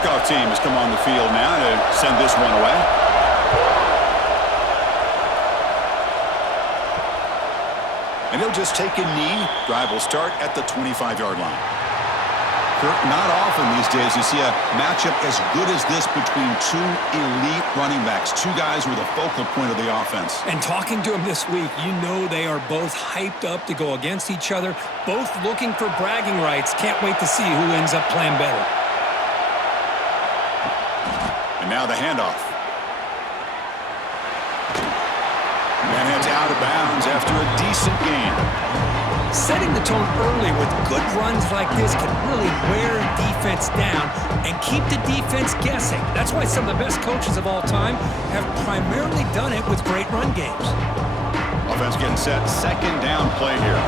kickoff team has come on the field now to send this one away. And he'll just take a knee. Drive will start at the 25-yard line. Not often these days you see a matchup as good as this between two elite running backs, two guys who are the focal point of the offense. And talking to them this week, you know they are both hyped up to go against each other, both looking for bragging rights. Can't wait to see who ends up playing better. And now the handoff. And it's out of bounds after a decent gain. Setting the tone early with good runs like this can really wear defense down and keep the defense guessing. That's why some of the best coaches of all time have primarily done it with great run games. Offense getting set. Second down play here.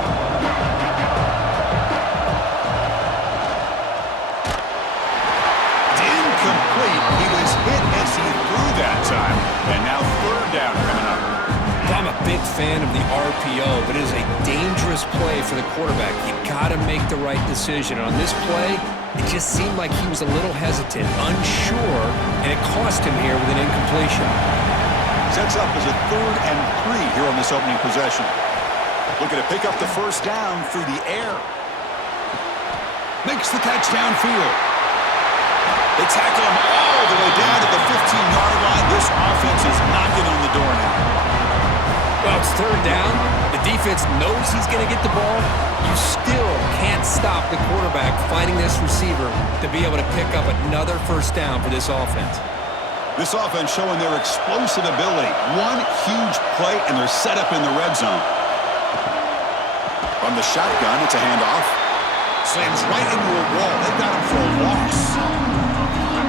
Incomplete. He was hit as he threw that time. And now third down coming up. I'm a big fan of the RPO, but it is a dangerous play for the quarterback. You got to make the right decision. On this play, it just seemed like he was a little hesitant, unsure, and it cost him here with an incompletion. Sets up as a 3rd and 3 here on this opening possession. Looking to pick up the first down through the air. Makes the catch downfield. They tackle him all the way down to the 15-yard line. This offense is knocking on the door now. Well, it's third down. The defense knows he's going to get the ball. You still can't stop the quarterback finding this receiver to be able to pick up another first down for this offense. This offense showing their explosive ability. One huge play, and they're set up in the red zone. From the shotgun, it's a handoff. Slams right into a wall. They've got him for a loss.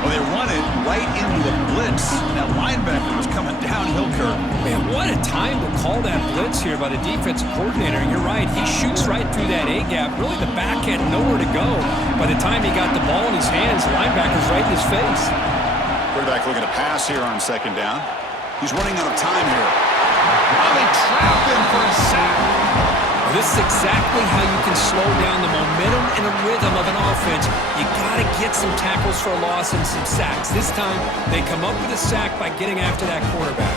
Well, they run it right into a blitz. That linebacker was coming downhill curve. Man, what a time to call that blitz here by the defensive coordinator. You're right. He shoots right through that A-gap. Really, the back had nowhere to go. By the time he got the ball in his hands, the linebacker's right in his face. Quarterback looking to pass here on second down. He's running out of time here. Oh, they trap him for a sack. This is exactly how you can slow down the momentum and a rhythm of an offense. You got to get some tackles for a loss and some sacks. This time, they come up with a sack by getting after that quarterback.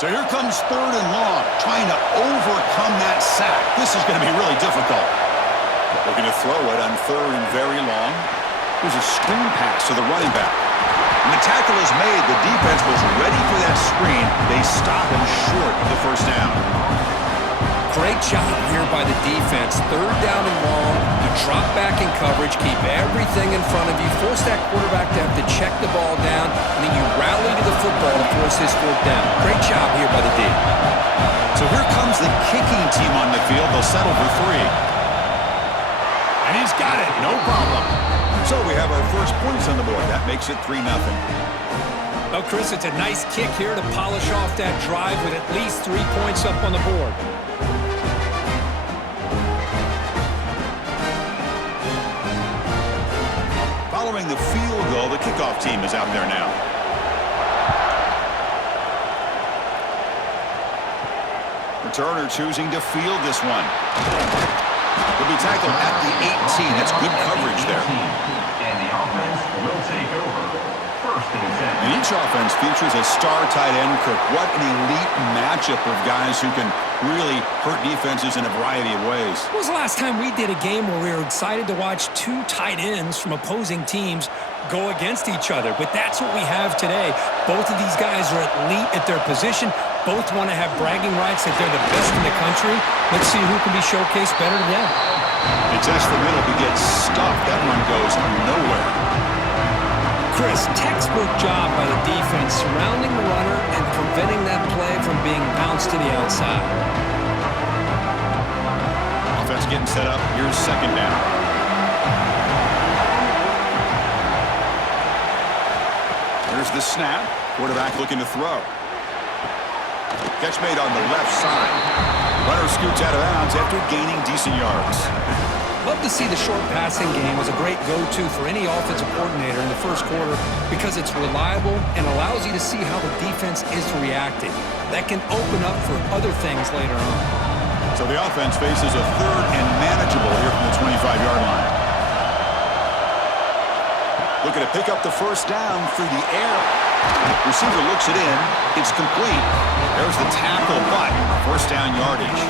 So here comes 3rd and long, trying to overcome that sack. This is going to be really difficult. Looking to throw it on 3rd and very long. There's a screen pass to the running back. And the tackle is made. The defense was ready for that screen. They stop him short of the first down. Great job here by the defense. 3rd down and long. You drop back in coverage, keep everything in front of you, force that quarterback to have to check the ball down, and then you rally to the football to force this 4th down. Great job here by the D. So here comes the kicking team on the field. They'll settle for 3. And he's got it, no problem. So we have our first points on the board. That makes it 3-0. Well, Chris, it's a nice kick here to polish off that drive with at least 3 points up on the board. Following the field goal, the kickoff team is out there now. Returner choosing to field this one. Will be tackled at the 18. That's good coverage there. And the offense will take over. 1st and 10. And each offense features a star tight end, Kirk. What an elite matchup of guys who can really hurt defenses in a variety of ways. When was the last time we did a game where we were excited to watch 2 tight ends from opposing teams go against each other? But that's what we have today. Both of these guys are elite at their position. Both want to have bragging rights that they're the best in the country. Let's see who can be showcased better than them. They test the middle to get stuffed. That one goes nowhere. Chris, textbook job by the defense surrounding the runner and preventing that play from being bounced to the outside. Offense getting set up. Here's second down. Here's the snap. Quarterback looking to throw. Catch made on the left side. Runner scoots out of bounds after gaining decent yards. Love to see the short passing game as a great go-to for any offensive coordinator in the first quarter because it's reliable and allows you to see how the defense is reacting. That can open up for other things later on. So the offense faces a third and manageable here from the 25-yard line. Looking to pick up the first down through the air. Receiver looks it in. It's complete. There's the tackle, but first down yardage.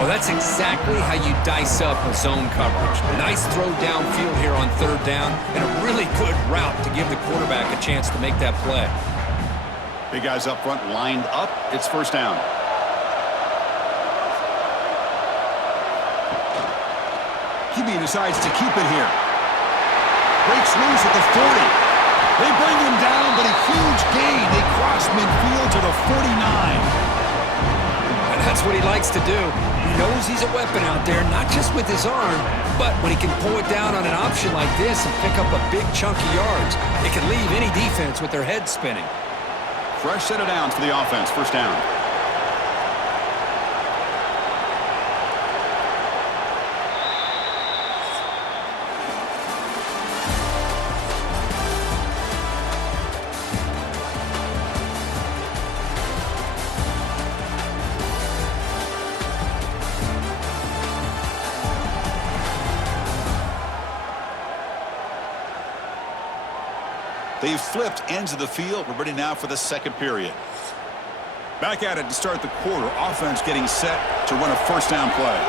Well, that's exactly how you dice up a zone coverage. Nice throw downfield here on third down, and a really good route to give the quarterback a chance to make that play. Big guys up front lined up. It's first down. QB decides to keep it here. Breaks loose at the 40. They bring him down, but a huge gain. They cross midfield to the 49. And that's what he likes to do. He knows he's a weapon out there, not just with his arm, but when he can pull it down on an option like this and pick up a big chunk of yards, it can leave any defense with their head spinning. Fresh set of downs for the offense. First down. They've flipped ends of the field. We're ready now for the second period. Back at it to start the quarter. Offense getting set to run a first down play.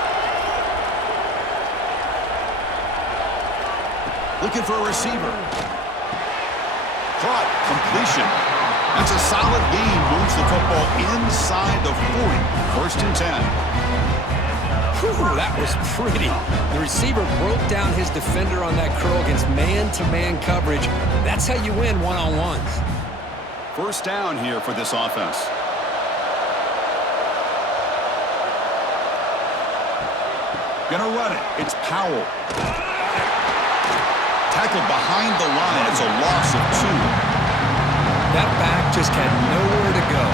Looking for a receiver. Caught. Completion. That's a solid gain. Moves the football inside the 40. First and 10. Whew, that was pretty. The receiver broke down his defender on that curl against man-to-man coverage. That's how you win one-on-ones. First down here for this offense. Gonna run it. It's Powell. Tackled behind the line. It's a loss of 2. That back just had nowhere to go.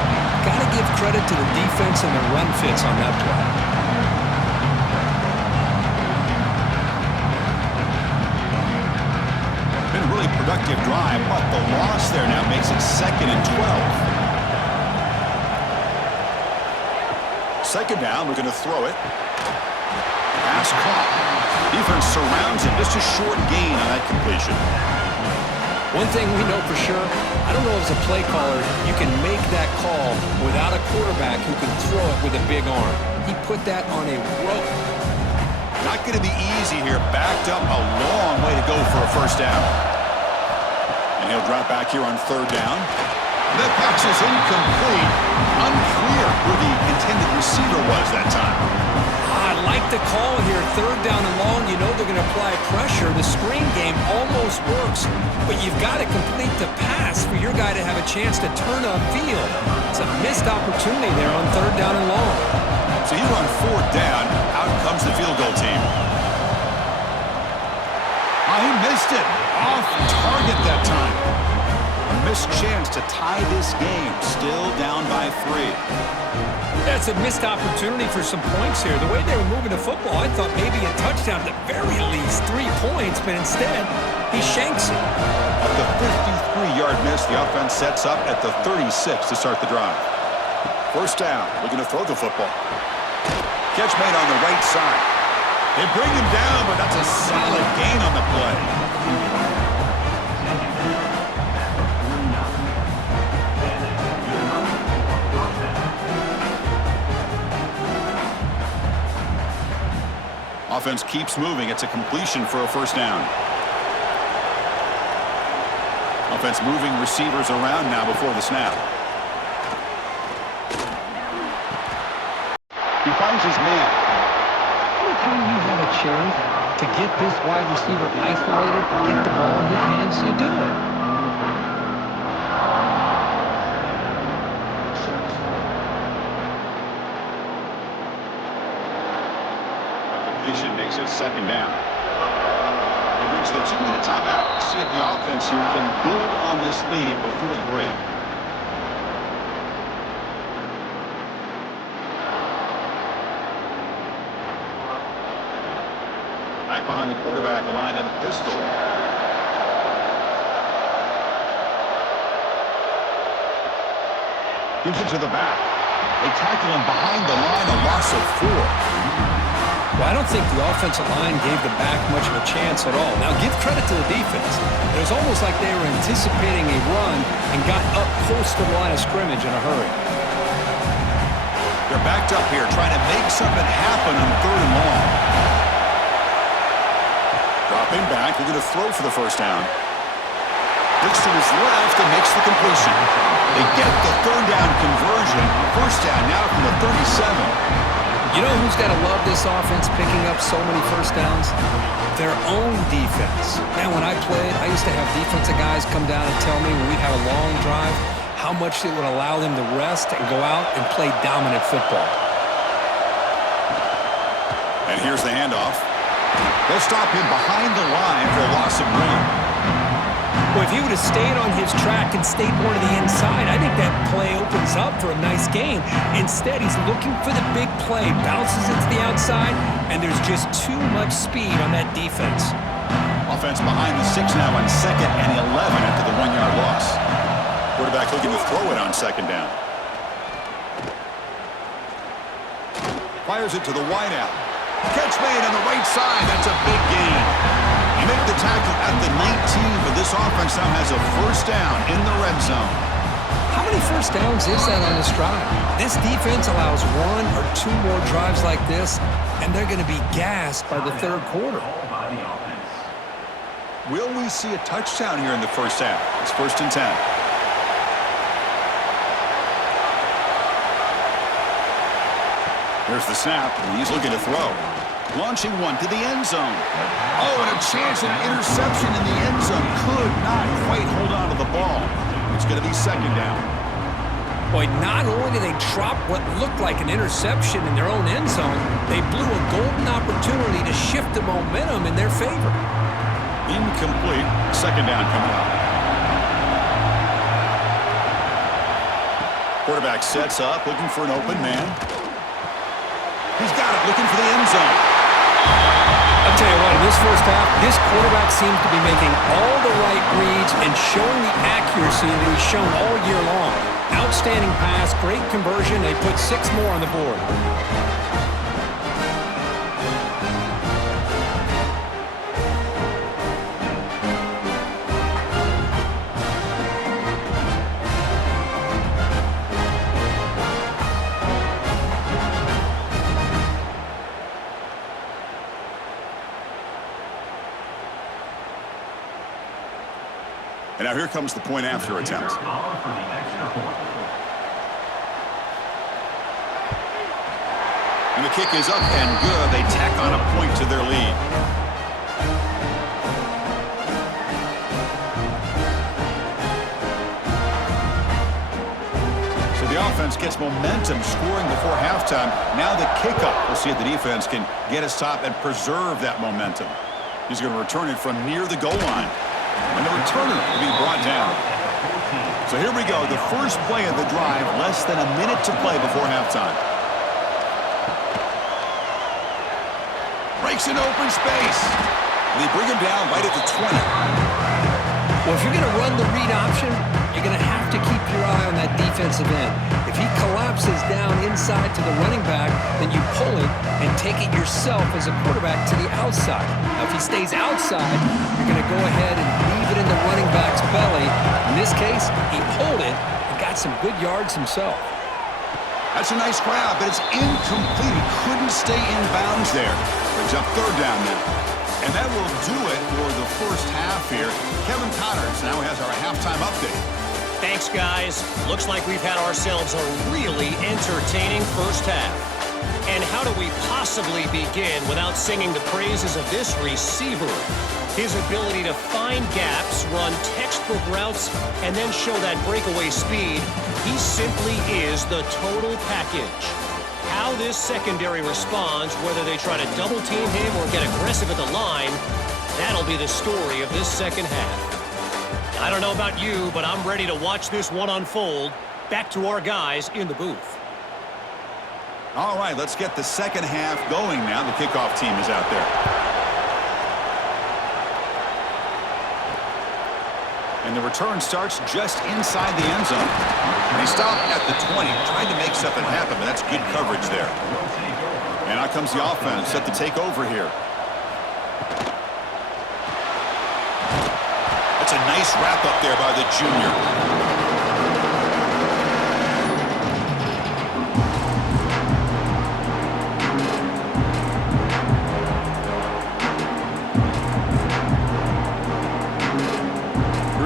Got to give credit to the defense and the run fits on that play. Really productive drive, but the loss there now makes it 2nd and 12. Second down, we're going to throw it. Pass caught. Defense surrounds him. Just a short gain on that completion. One thing we know for sure, I don't know as a play caller, you can make that call without a quarterback who can throw it with a big arm. He put that on a rope. Not going to be easy here. Backed up a long way to go for a first down. And he'll drop back here on third down. That pass is incomplete. Unclear who the intended receiver was that time. I like the call here. Third down and long, you know they're going to apply pressure. The screen game almost works, but you've got to complete the pass for your guy to have a chance to turn upfield. It's a missed opportunity there on third down and long. So he's on fourth down. Out comes the field goal team. Oh, he missed it. Off target that time. A missed chance to tie this game. Still down by 3. That's a missed opportunity for some points here. The way they were moving the football, I thought maybe a touchdown at the very least. 3 points, but instead, he shanks it. At the 53-yard miss, the offense sets up at the 36 to start the drive. First down. Looking to throw the football. Catch made on the right side. They bring him down, but that's a solid gain on the play. Offense keeps moving. It's a completion for a first down. Offense moving receivers around now before the snap. He finds his man. Anytime you have a chance to get this wide receiver isolated, get the ball in his hands, you do it. Completion makes it second down. We reach the 2-minute timeout. See if the offense here can build on this lead before the break. behind the quarterback line in the pistol. Gives it to the back. They tackle him behind the line, a loss of 4. Well, I don't think the offensive line gave the back much of a chance at all. Now, give credit to the defense. It was almost like they were anticipating a run and got up close to the line of scrimmage in a hurry. They're backed up here, trying to make something happen on 3rd and long. Dropping back, they're going to throw for the first down. Looks to his left and makes the completion. They get the 3rd down conversion. First down now from the 37. You know who's got to love this offense picking up so many first downs? Their own defense. Man, when I played, I used to have defensive guys come down and tell me when we had a long drive how much it would allow them to rest and go out and play dominant football. And here's the handoff. They'll stop him behind the line for a loss of 1. Well, if he would have stayed on his track and stayed more to the inside, I think that play opens up for a nice gain. Instead, he's looking for the big play, bounces it to the outside, and there's just too much speed on that defense. Offense behind the 6 now on 2nd and 11 after the 1-yard loss. Quarterback looking to throw it on 2nd down. Fires it to the wideout. Catch made on the right side. That's a big gain. You make the tackle at the 19, but this offense now has a first down in the red zone. How many first downs is that on this drive? This defense allows 1 or 2 more drives like this, and they're going to be gassed by the 3rd quarter. Will we see a touchdown here in the first half? It's 1st and 10. Here's the snap, and he's looking to throw. Launching one to the end zone. Oh, and a chance at an interception in the end zone. Could not quite hold on to the ball. It's going to be 2nd down. Boy, not only did they drop what looked like an interception in their own end zone, they blew a golden opportunity to shift the momentum in their favor. Incomplete. 2nd down coming up. Quarterback sets up, looking for an open man. He's got it, looking for the end zone. I'll tell you what, in this first half, this quarterback seems to be making all the right reads and showing the accuracy that he's shown all year long. Outstanding pass, great conversion. They put 6 more on the board. And now here comes the point after attempt. And the kick is up and good. They tack on a point to their lead. So the offense gets momentum, scoring before halftime. Now the kickoff. We'll see if the defense can get a stop and preserve that momentum. He's going to return it from near the goal line. And the returner will be brought down. So here we go, the first play of the drive, less than a minute to play before halftime. Breaks in open space. And they bring him down right at the 20. Well, if you're going to run the read option, you're going to have to keep your eye on that defensive end. If he collapses down inside to the running back, then you pull it and take it yourself as a quarterback to the outside. Now, if he stays outside, you're going to go ahead and leave it in the running back's belly. In this case, he pulled it and got some good yards himself. That's a nice grab, but it's incomplete. He couldn't stay in bounds there. Brings up 3rd down now. And that will do it for the first half here. Kevin Connors now has our halftime update. Thanks, guys. Looks like we've had ourselves a really entertaining first half. And how do we possibly begin without singing the praises of this receiver? His ability to find gaps, run textbook routes, and then show that breakaway speed. He simply is the total package. How this secondary responds, whether they try to double team him or get aggressive at the line, that'll be the story of this second half. I don't know about you, but I'm ready to watch this one unfold. Back to our guys in the booth. All right, let's get the second half going now. The kickoff team is out there. And the return starts just inside the end zone. They stop at the 20, trying to make something happen, but that's good coverage there. And out comes the offense set to take over here. That's a nice wrap up there by the junior.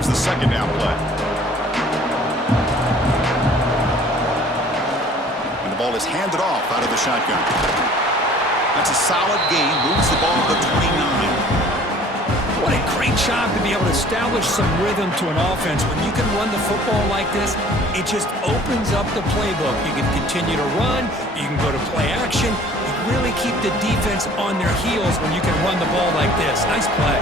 The second down play. And the ball is handed off out of the shotgun. That's a solid gain. Moves the ball to 29. What a great job to be able to establish some rhythm to an offense. When you can run the football like this, it just opens up the playbook. You can continue to run. You can go to play action. You really keep the defense on their heels when you can run the ball like this. Nice play.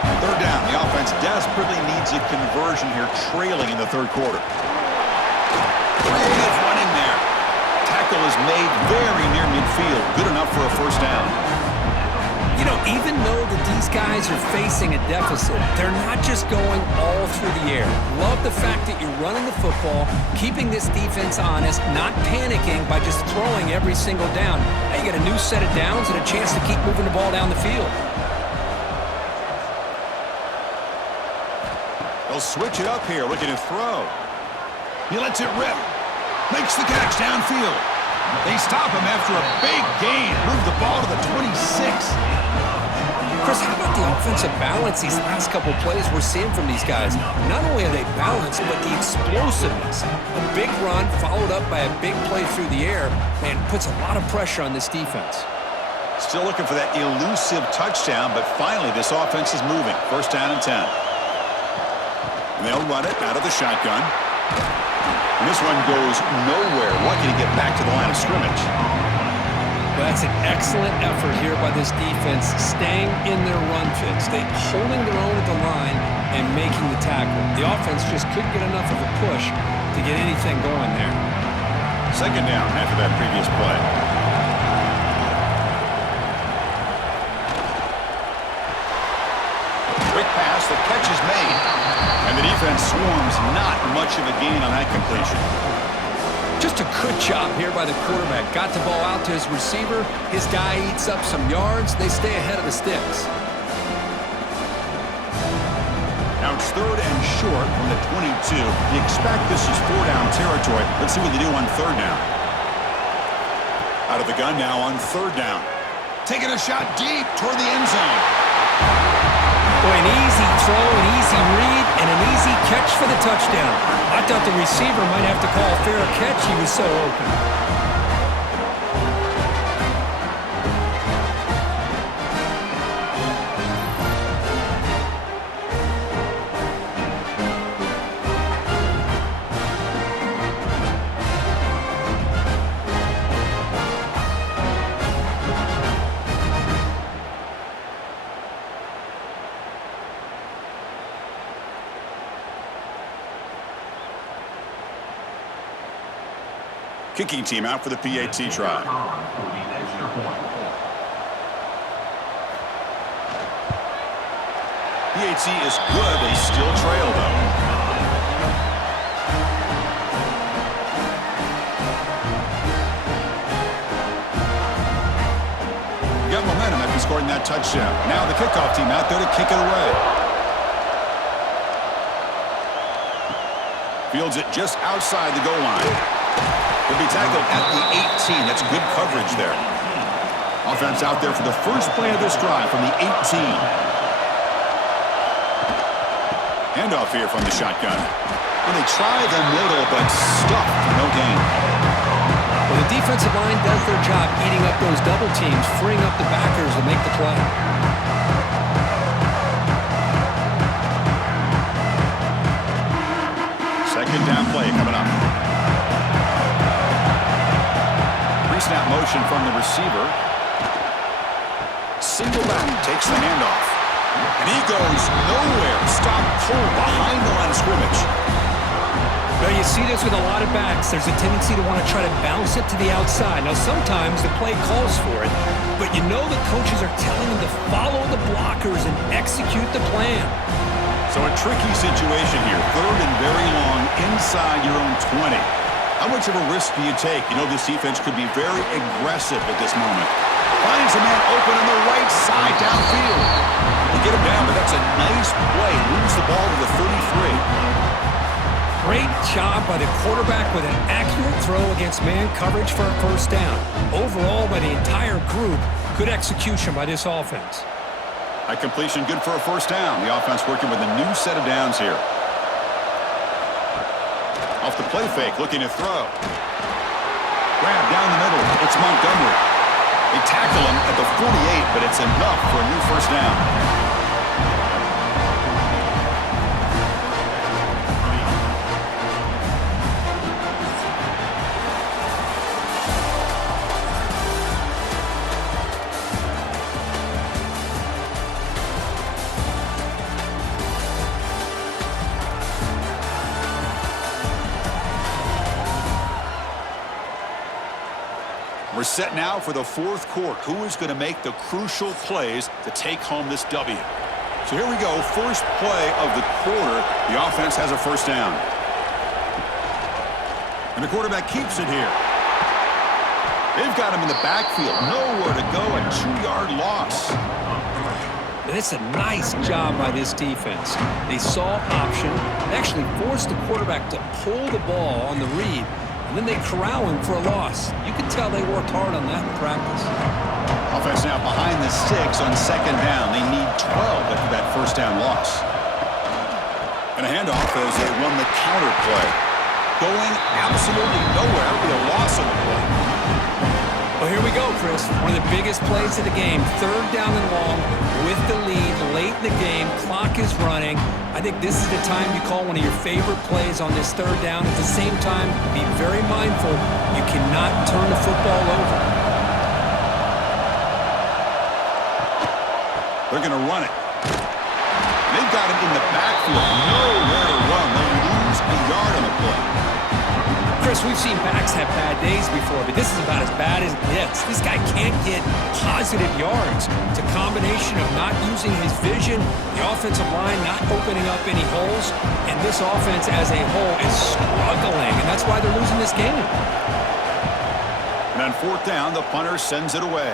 Third down. The offense desperately needs a conversion here, trailing in the third quarter. Creative running there. Tackle is made very near midfield. Good enough for a first down. You know, even though that these guys are facing a deficit, they're not just going all through the air. Love the fact that you're running the football, keeping this defense honest, not panicking by just throwing every single down. Now you got a new set of downs and a chance to keep moving the ball down the field. They'll switch it up here, looking to throw. He lets it rip. Makes the catch downfield. They stop him after a big gain. Move the ball to the 26. Chris, how about the offensive balance these last couple plays we're seeing from these guys? Not only are they balanced, but the explosiveness. A big run followed up by a big play through the air, man, puts a lot of pressure on this defense. Still looking for that elusive touchdown, but finally this offense is moving. First down and 10. And they'll run it out of the shotgun. And this one goes nowhere. Lucky to get back to the line of scrimmage. Well, that's an excellent effort here by this defense, staying in their run fits. They holding their own at the line and making the tackle. The offense just couldn't get enough of a push to get anything going there. Second down after that previous play. Quick pass, the catch is made. And the defense swarms, not much of a gain on that completion. Just a good job here by the quarterback. Got the ball out to his receiver. His guy eats up some yards. They stay ahead of the sticks. Now it's third and short from the 22. You expect this is four-down territory. Let's see what they do on third down. Out of the gun now on third down. Taking a shot deep toward the end zone. Boy, an easy throw, an easy read, and an easy catch for the touchdown. I thought the receiver might have to call a fair catch. He was so open. Kicking team out for the PAT try. PAT is good. They still trail, though. Got momentum after scoring that touchdown. Now the kickoff team out there to kick it away. Fields it just outside the goal line. He'll be tackled at the 18. That's good coverage there. Offense out there for the first play of this drive from the 18. Handoff here from the shotgun. And they try the middle, but stuffed for no gain. Well, the defensive line does their job eating up those double teams, freeing up the backers to make the play. Second down play coming up. Pre-snap motion from the receiver. Single back, takes the handoff. And he goes nowhere. Stop cold behind the line of scrimmage. Well, you see this with a lot of backs. There's a tendency to want to try to bounce it to the outside. Now, sometimes the play calls for it, but you know the coaches are telling them to follow the blockers and execute the plan. So a tricky situation here. Third and very long inside your own 20. How much of a risk do you take? You know this defense could be very aggressive at this moment. Finds a man open on the right side downfield. You get him down, but that's a nice play. Moves the ball to the 33. Great job by the quarterback with an accurate throw against man coverage for a first down. Overall, by the entire group, good execution by this offense. A completion good for a first down. The offense working with a new set of downs here. Off the play fake, looking to throw. Grab down the middle. It's Montgomery. They tackle him at the 48, but it's enough for a new first down. We're set now for the fourth quarter. Who is going to make the crucial plays to take home this W? So here we go. First play of the quarter. The offense has a first down. And the quarterback keeps it here. They've got him in the backfield. Nowhere to go. A 2-yard loss. And it's a nice job by this defense. They saw option. They actually forced the quarterback to pull the ball on the read. And then they corral him for a loss. You can tell they worked hard on that in practice. Offense now behind the 6 on second down. They need 12 after that first down loss. And a handoff as they run the counter play. Going absolutely nowhere with a loss on the play. Well, here we go, Chris. One of the biggest plays of the game. Third down and long with the lead late in the game. Clock is running. I think this is the time you call one of your favorite plays on this third down. At the same time, be very mindful. You cannot turn the football over. They're going to run it. They've got him in the backfield. Nowhere to run. They lose a yard on the play. Chris, we've seen backs have bad days before, but this is about as bad as it gets. This guy can't get positive yards. It's a combination of not using his vision, the offensive line not opening up any holes, and this offense as a whole is struggling, and that's why they're losing this game. And on fourth down, the punter sends it away.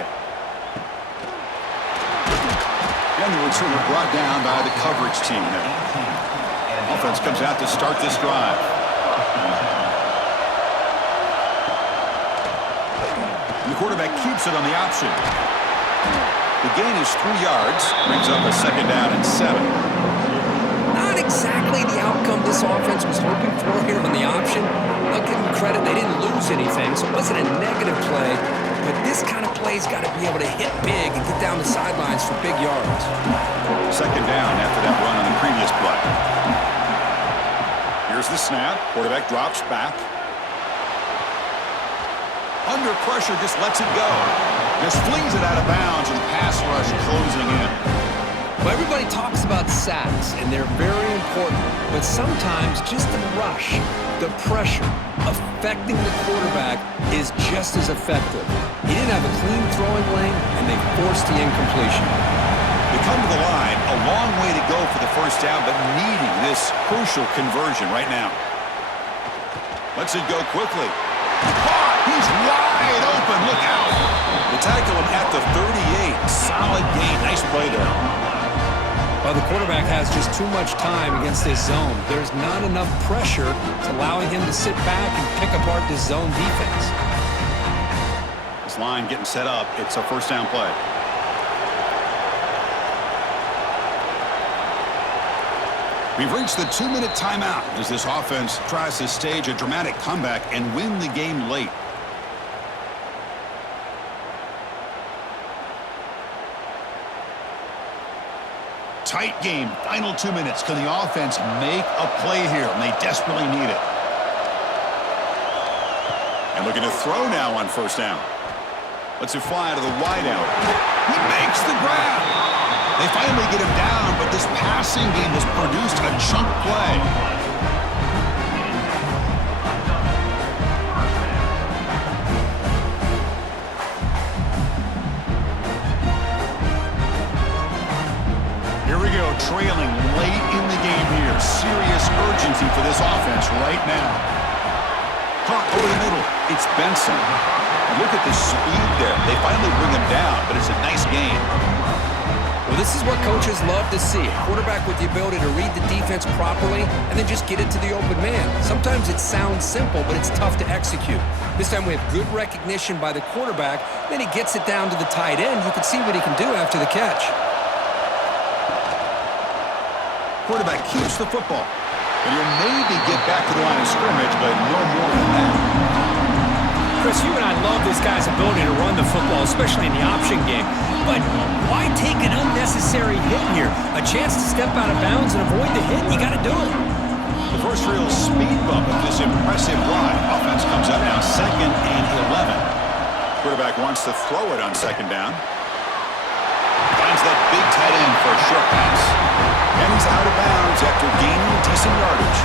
And the returner brought down by the coverage team there. Offense comes out to start this drive. The quarterback keeps it on the option. The gain is 3 yards, brings up a second down and 7. Not exactly the outcome this offense was hoping for here on the option. I'll give them credit, they didn't lose anything, so it wasn't a negative play. But this kind of play's got to be able to hit big and get down the sidelines for big yards. Second down after that run on the previous play. Here's the snap. Quarterback drops back. Under pressure, just lets it go. Just flings it out of bounds, and pass rush closing in. Well, everybody talks about sacks, and they're very important. But sometimes just the rush, the pressure, affecting the quarterback is just as effective. He didn't have a clean throwing lane, and they forced the incompletion. They come to the line, a long way to go for the first down, but needing this crucial conversion right now. Lets it go quickly. He's wide open. Look out. They tackle him at the 38. Solid gain. Nice play there. Well, the quarterback has just too much time against this zone. There's not enough pressure to allowing him to sit back and pick apart this zone defense. This line getting set up. It's a first down play. We've reached the 2-minute timeout as this offense tries to stage a dramatic comeback and win the game late. Tight game. Final 2 minutes. Can the offense make a play here? And they desperately need it. And looking to throw now on first down. Lets it fly to the wideout. He makes the grab. They finally get him down, but this passing game has produced a chunk play. Here we go. They're trailing late in the game here. Serious urgency for this offense right now. Caught over the middle. It's Benson. And look at the speed there. They finally bring him down, but it's a nice game. Well, this is what coaches love to see. A quarterback with the ability to read the defense properly and then just get it to the open man. Sometimes it sounds simple, but it's tough to execute. This time we have good recognition by the quarterback. Then he gets it down to the tight end. You can see what he can do after the catch. Quarterback keeps the football. And he'll maybe get back to the line of scrimmage, but no more than that. Chris, you and I love this guy's ability to run the football, especially in the option game. But why take an unnecessary hit here? A chance to step out of bounds and avoid the hit, you got to do it. The first real speed bump of this impressive drive. Offense comes up now 2nd and 11. Quarterback wants to throw it on 2nd down. Finds that big tight end for a short pass. And he's out of bounds after gaining decent yardage.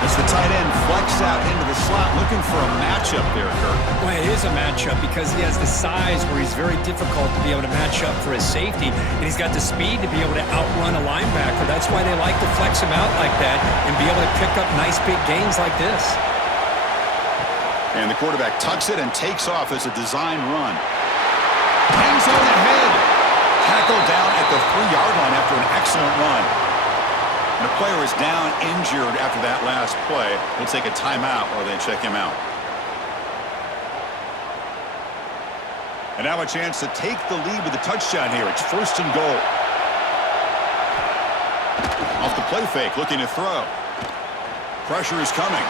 As the tight end flex out into the slot, looking for a matchup there, Kirk. Well, it is a matchup because he has the size where he's very difficult to be able to match up for his safety, and he's got the speed to be able to outrun a linebacker. That's why they like to flex him out like that and be able to pick up nice big gains like this. And the quarterback tucks it and takes off as a design run. Hangs on ahead. Tackled down at the 3-yard line after an excellent run. And the player is down injured after that last play. We'll take a timeout while they check him out. And now a chance to take the lead with a touchdown here. It's 1st and goal. Off the play fake, looking to throw. Pressure is coming.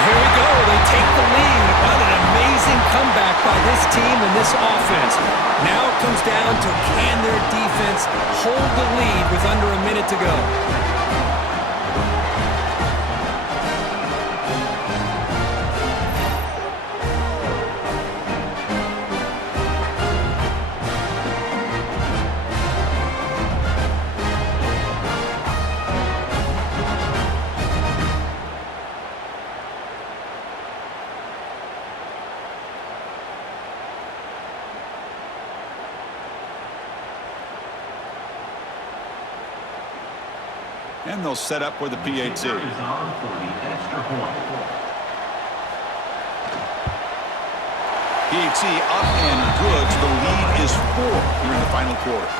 Here we go. They take the lead. What an amazing comeback by this team and this offense. Now it comes down to can their defense hold the lead with under a minute to go. And they'll set up for the PAT. Is on for the extra point. PAT up and good. So the lead is 4 here in the final quarter.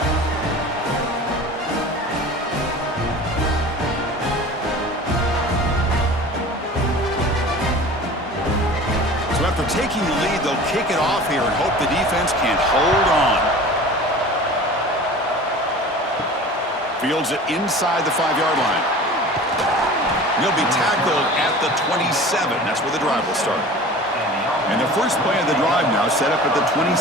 So after taking the lead, they'll kick it off here and hope the defense can hold on. Fields it inside the 5-yard line. He'll be tackled at the 27. That's where the drive will start. And the first play of the drive now set up at the 27.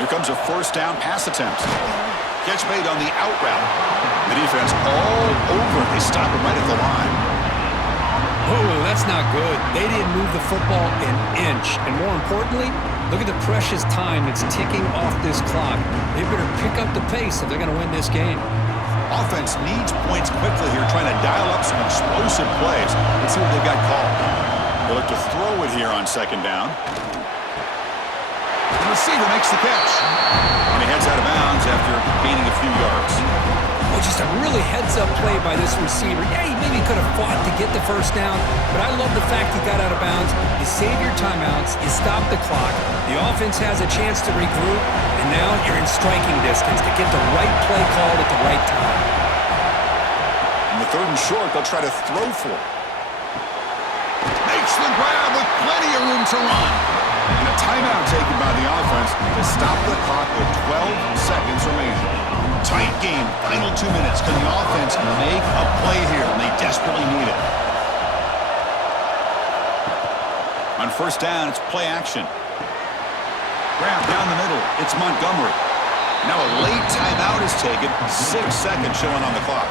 Here comes a 1st down pass attempt. Catch made on the out route. The defense all over. They stop him right at the line. Oh, that's not good. They didn't move the football an inch. And more importantly, look at the precious time that's ticking off this clock. They better pick up the pace if they're going to win this game. Offense needs points quickly here, trying to dial up some explosive plays. Let's see what they've got called. They'll look to throw it here on 2nd down. The receiver makes the catch. And he heads out of bounds after gaining a few yards. Oh, just a really heads-up play by this receiver. Yeah, he maybe could have fought to get the 1st down, but I love the fact he got out of bounds. You save your timeouts, you stop the clock, the offense has a chance to regroup, and now you're in striking distance to get the right play called at the right time. In the 3rd and short, they'll try to throw for it. Makes the grab with plenty of room to run. And a timeout taken by the offense to stop the clock with 12 seconds remaining. Tight game, final 2 minutes. Can the offense make a play here? And they desperately need it. On 1st down, it's play action. Grab down the middle. It's Montgomery. Now a late timeout is taken. 6 seconds showing on the clock.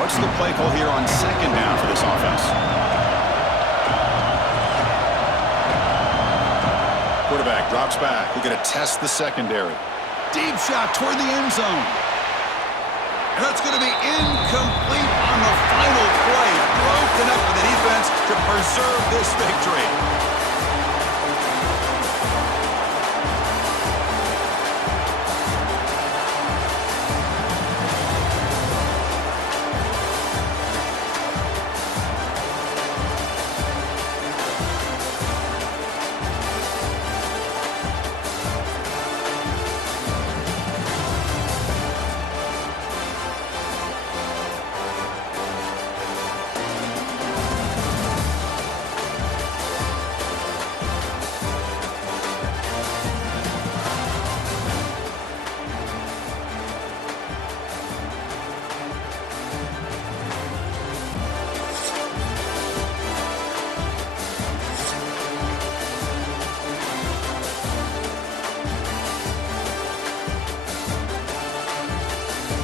What's the play call here on 2nd down for this offense? Quarterback drops back. We're going to test the secondary. Deep shot toward the end zone. And that's going to be incomplete on the final play. Broken up for the defense to preserve this victory.